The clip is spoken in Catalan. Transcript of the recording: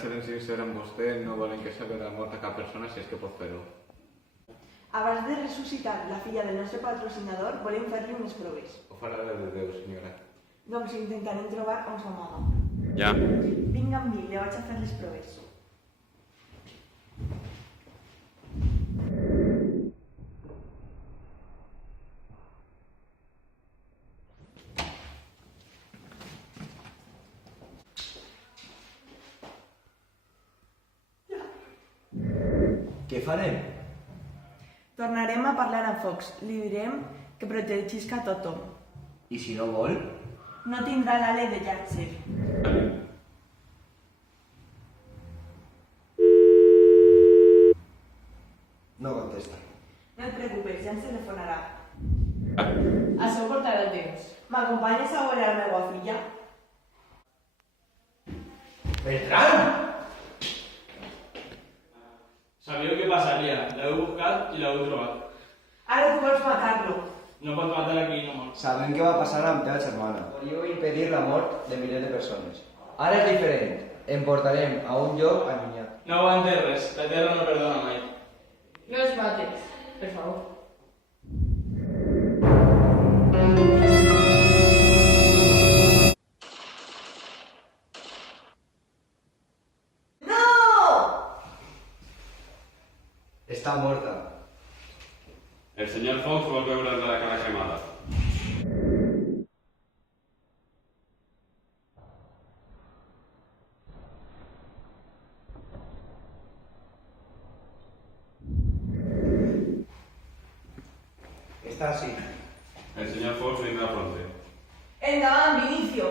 sent sincer amb vostè, no volen que salvi de la mort a cap persona si és que pot fer-ho. Abans de ressuscitar la filla del nostre patrocinador, volem fer-li unes proves. Ho farà la de Déu, senyora. Doncs intentarem trobar on s'amaga. Ja. Vinga amb mi, li vaig a fer les proves. Què farem? Tornarem a parlar amb Fox. Li direm que protegisca tothom. I si no vol? No tindrà l'ale de llàtzer. No contesta. No et preocupes, ja ens telefonarà. Això portarà el temps. M'acompanyes a veure la meva filla? Beltrán! Sabíeu què passaria, l'heu buscat i l'heu trobat. Ara tu vols matar-lo. No pot matar aquí no mort. Sabem què va passar amb teva germana. Volíeu impedir la mort de milers de persones. Ara és diferent. Em portarem a un lloc allunyat. No aguantes res, la terra no perdona mai. No es mates, per favor. Està morta. El senyor Fox vol veure la cara cremada. Està així. El senyor Fox vindrà pronto. Endavant, Vinicio.